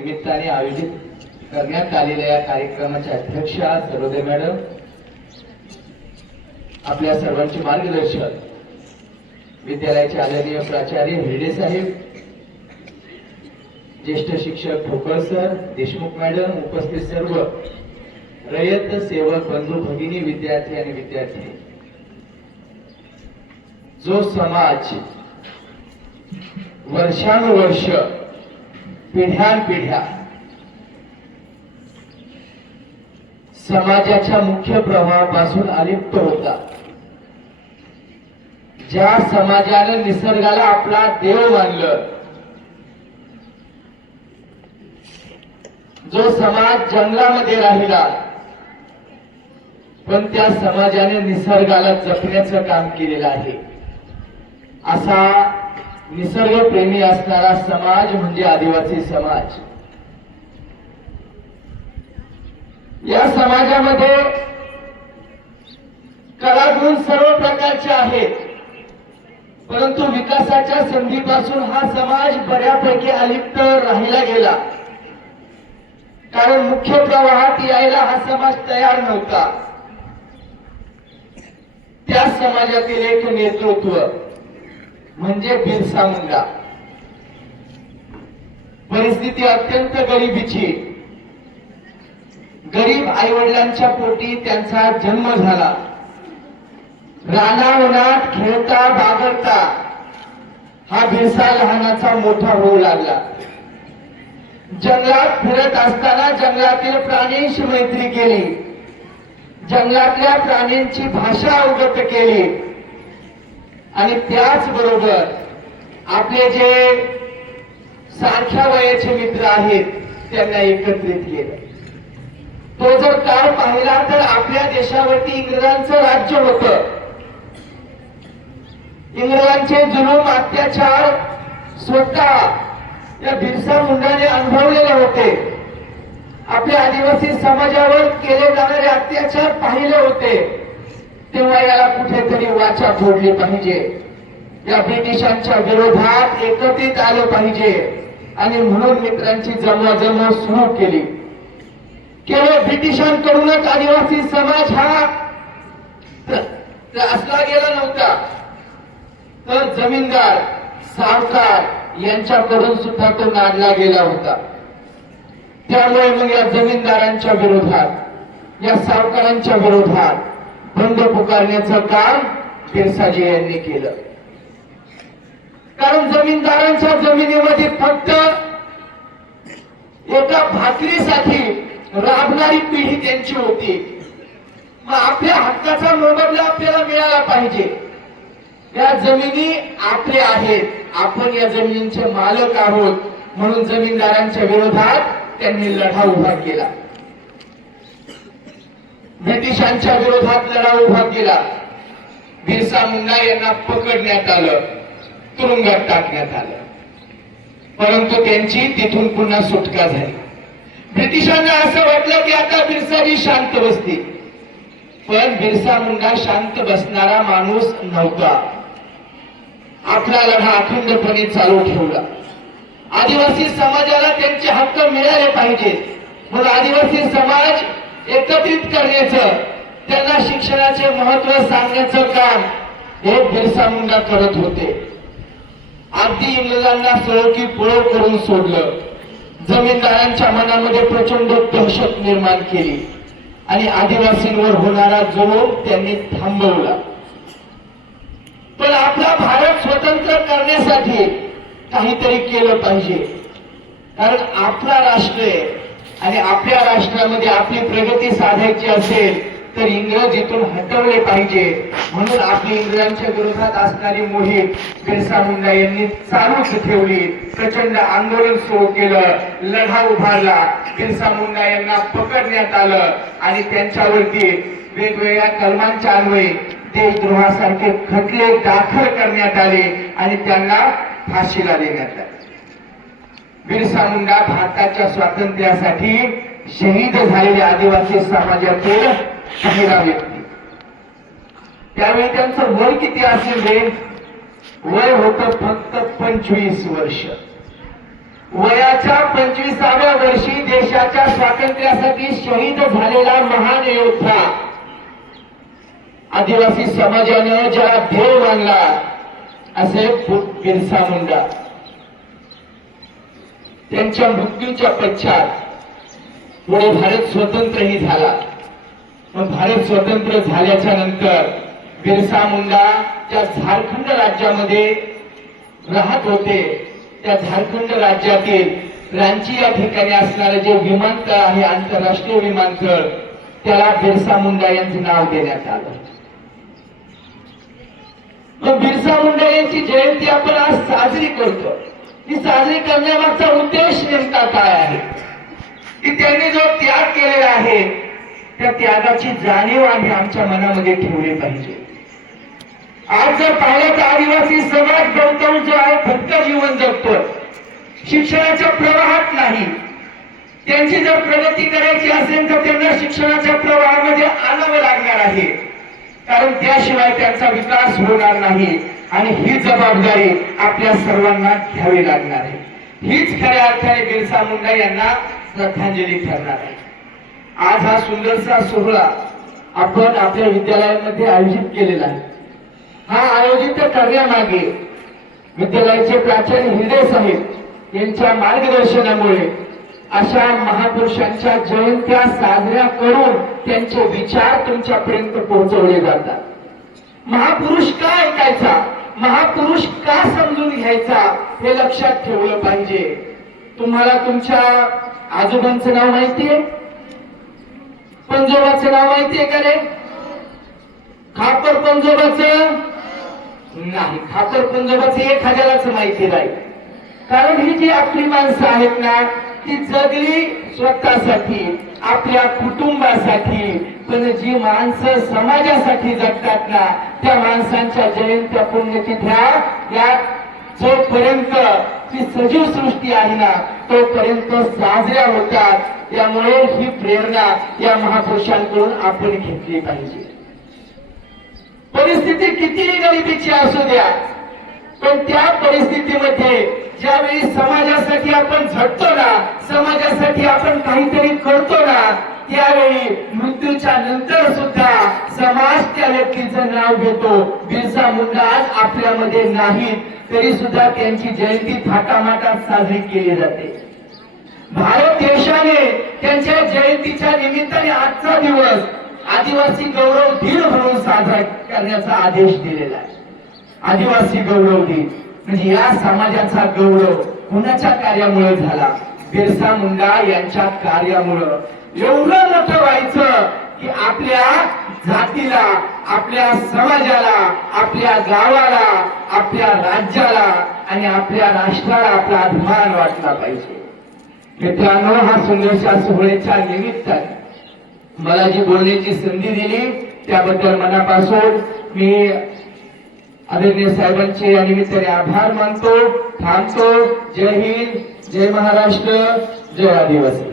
निमित्ताने आयोजित करण्यात आलेल्या या कार्यक्रमाच्या अध्यक्षा सरोदे मॅडम, आपल्या सर्वांचे मार्गदर्शक विद्यालयाचे आदरणीय प्राचार्य हिरडे साहेब, ज्येष्ठ शिक्षक ठोकर सर, देशमुख मॅडम, उपस्थित सर्व रयत सेवक बंधू भगिनी, विद्यार्थी आणि विद्यार्थी, जो समाज वर्षानुवर्ष पिढ्यानपिढ्या समाजाच्या मुख्य प्रवाहापासून अलिप्त होता, ज्या समाजाने निसर्गाला आपला देव मानलं, जो समाज जंगलामध्ये राहिला पण त्या समाजाने निसर्गाला जपण्याचं काम केलेलं आहे, असा निसर्गप्रेमी असणारा समाज म्हणजे आदिवासी समाज. या समाजामध्ये कलागुण सर्व प्रकारचे आहेत, परंतु विकासाच्या संधीपासून हा समाज बऱ्यापैकी अलिप्त राहिला गेला, कारण मुख्य प्रवाहात यायला हा समाज तयार नव्हता. त्या समाजातील एक नेतृत्व म्हणजे बिरसा मुंडा. परिस्थिती अत्यंत गरिबीची, गरीब आईवडिलांच्या पोटी त्यांचा जन्म झाला. रानावनात खेळता बागडता हा बिरसा लहानाचा मोठा होऊ लागला. जंगलात फिरत असताना जंगलातील प्राण्यांशी मैत्री केली, जंगलातल्या प्राण्यांची भाषा अवगत केली आणि त्याचबरोबर आपले जे सारख्या वयाचे मित्र आहेत त्यांना एकत्रित केलं. तो जर काळ पाहिला तर आपल्या देशावरती इंग्रजांचं राज्य होतं. इंग्रजांचे जुलूम अत्याचार स्वतः या बिरसा मुंडाने अनुभवलेले होते. आपल्या आदिवासी समाजावर केले जाणारे अत्याचार पाहिले होते. तेव्हा याला कुठेतरी वाचा फोडली पाहिजे, या ब्रिटिशांच्या विरोधात एकत्रित आलं पाहिजे आणि म्हणून मित्रांची जमवाजमव सुरू केली. केवळ ब्रिटिशांकडूनच आदिवासी समाज हा असला गेला नव्हता, तर जमीनदार सावकार यांच्याकडून सुद्धा तो नाडला गेला होता. त्यामुळे मग या जमीनदारांच्या विरोधात, या सावकारांच्या विरोधात बंड पुकारण्याचं काम बिरसाजी यांनी केलं. कारण जमीनदारांच्या जमिनीमध्ये फक्त एका भाकरीसाठी राबणारी पिढी त्यांची होती. मग आपल्या हक्काचा मोबदला आपल्याला मिळाला पाहिजे. या जमिनी आपल्या आहेत, आपण या जमिनींचे मालक आहोत, म्हणून जमीनदारांच्या विरोधात त्यांनी लढा उभा केला. ब्रिटिशांच्या विरोधात लढा उभा केला. बिरसा मुंडा यांना पकडण्यात आलं, तुरुंगात टाकण्यात आलं, परंतु त्यांची तिथून पुन्हा सुटका झाली. ब्रिटिशांना असं वाटलं की आता बिरसाजी शांत बसतील, पण बिरसा मुंडा शांत बसणारा माणूस नव्हता. आपला लढा अखंडपणे चालू ठेवला. आदिवासी समाजाला त्यांचे हक्क मिळाले पाहिजेत म्हणून आदिवासी समाज एकत्रित करण्याचं, त्यांना शिक्षणाचे महत्व सांगण्याचं काम हे बिरसा मुंडा करत होते. अगदी इंग्रजांना सळकी पळो करून सोडलं. जमीनदारांच्या मनामध्ये प्रचंड दहशत निर्माण केली आणि आदिवासींवर होणारा जुलूम त्यांनी थांबवला. पण आपला भारत स्वतंत्र करण्यासाठी काहीतरी केलं पाहिजे, कारण आपला राष्ट्र आहे आणि आपल्या राष्ट्रामध्ये आपली प्रगती साधायची असेल तर इंग्रज इथून हटवले पाहिजे. म्हणून आपली इंग्रजांच्या विरोधात असणारी मोहीम बिरसा मुंडा यांनी चालूच ठेवली. प्रचंड आंदोलन सुरू केलं, लढा उभारला. बिरसा मुंडा यांना पकडण्यात आलं आणि त्यांच्यावरती वेगवेगळ्या कलमांच्या अन्वये देशद्रोहासारखे खटले दाखल करण्यात आले आणि त्यांना फाशीला देण्यात आले. बिरसा मुंडा भारताच्या स्वातंत्र्यासाठी शहीद झालेल्या आदिवासी समाजातील पहिला व्यक्ती. त्यावेळी त्यांचं वय किती असेल रे? वय होतं फक्त 25 वर्ष. वयाच्या 25व्या स्वातंत्र्यासाठी शहीद झालेला महान योद्धा, आदिवासी समाजाने ज्याला देव मानला असे बिरसा मुंडा, त्यांच्या मृत्यूच्या पश्चात पुढे भारत स्वतंत्रही झाला. मग भारत स्वतंत्र झाल्याच्या नंतर बिरसा मुंडा त्या झारखंड राज्यामध्ये राहत होते. त्या झारखंड राज्यातील रांची या ठिकाणी असणारे जे विमानतळ आहे, आंतरराष्ट्रीय विमानतळ, त्याला बिरसा मुंडा यांचे नाव देण्यात आलं. मग बिरसा मुंडा यांची जयंती आपण आज साजरी करतो. ही साजरी करण्यामागचा उद्देश नेमका काय आहे की त्यांनी जो त्याग केलेला आहे त्या त्यागाची जाणीव आम्ही आमच्या मनामध्ये ठेवली पाहिजे. आज जर पाहिलं तर आदिवासी समाज बहुतांश जो आहे भटकं जीवन जगतो, शिक्षणाच्या प्रवाहात नाही. त्यांची जर प्रगती करायची असेल तर त्यांना शिक्षणाच्या प्रवाहामध्ये आणावं लागणार आहे, कारण त्याशिवाय त्यांचा विकास होणार नाही. आणि ही जबाबदारी आपल्या सर्वांना घ्यावी लागणार आहे. हीच खऱ्या अर्थाने बिरसा मुंडा यांना श्रद्धांजली ठरणार आहे. आज हा सुंदरसा सोहळा आपण आपल्या विद्यालयामध्ये आयोजित केलेला आहे. हा आयोजित करण्यामागे विद्यालयाचे प्राचार्य हिरडे साहेब यांच्या मार्गदर्शनामुळे अशा महापुरुषांच्या जयंत्या साजऱ्या करून त्यांचे विचार तुमच्यापर्यंत पोहोचवले जातात. महापुरुष का ऐकायचा, महापुरुष का समजून घ्यायचा हे लक्षात ठेवलं पाहिजे. तुम्हाला तुमच्या आजोबांचं नाव माहितीये? पंजोबाचं नाव माहितीये का रे? खापर पंजोबाचं नाही. खापर पंजोबाचं एखाद्यालाच माहिती नाही, कारण ही जी आपली माणसं आहेत ना ती जगली स्वतःसाठी, आपल्या कुटुंबासाठी, पण जी माणसं समाजासाठी जगतात ना त्या माणसांच्या जयंत्या पुण्यतिथ्या या जोपर्यंत ती सजीव सृष्टी आहे ना तोपर्यंत साजऱ्या होतात. त्यामुळे ही प्रेरणा या महापुरुषांकडून आपण घेतली पाहिजे. परिस्थिती कितीही गरिबीची असू द्या, पण त्या परिस्थितीमध्ये ज्यावेळी समाजासाठी आपण झटतो ना, समाजासाठी आपण काहीतरी करतो ना, त्यावेळी मृत्यूच्या नंतर सुद्धा समाज त्या व्यक्तीचं नाव घेतो. बिरसा मुंडा आज आपल्यामध्ये नाहीत तरी सुद्धा त्यांची जयंती थाटामाटात साजरी केली जाते. भारत देशाने त्यांच्या जयंतीच्या निमित्ताने आजचा दिवस आदिवासी गौरव दिन म्हणून साजरा करण्याचा आदेश दिलेला आहे. आदिवासी गौरव दिन म्हणजे या समाजाचा गौरव कुणाच्या कार्यामुळे झाला? बिरसा मुंडा यांच्या कार्यामुळं. एवढं मोठं व्हायचं की आपल्या जातीला, आपल्या समाजाला, आपल्या गावाला, आपल्या राज्याला आणि आपल्या राष्ट्राला आपला अभिमान वाटला पाहिजे. मित्रांनो, हा सुंदरशा सोहळ्याच्या निमित्ताने मला जी बोलण्याची संधी दिली त्याबद्दल मनापासून मी आदरणीय साहेबांचे या निमित्ताने आभार मानतो. थांबतो. जय हिंद, जय महाराष्ट्र, जय आदिवासी.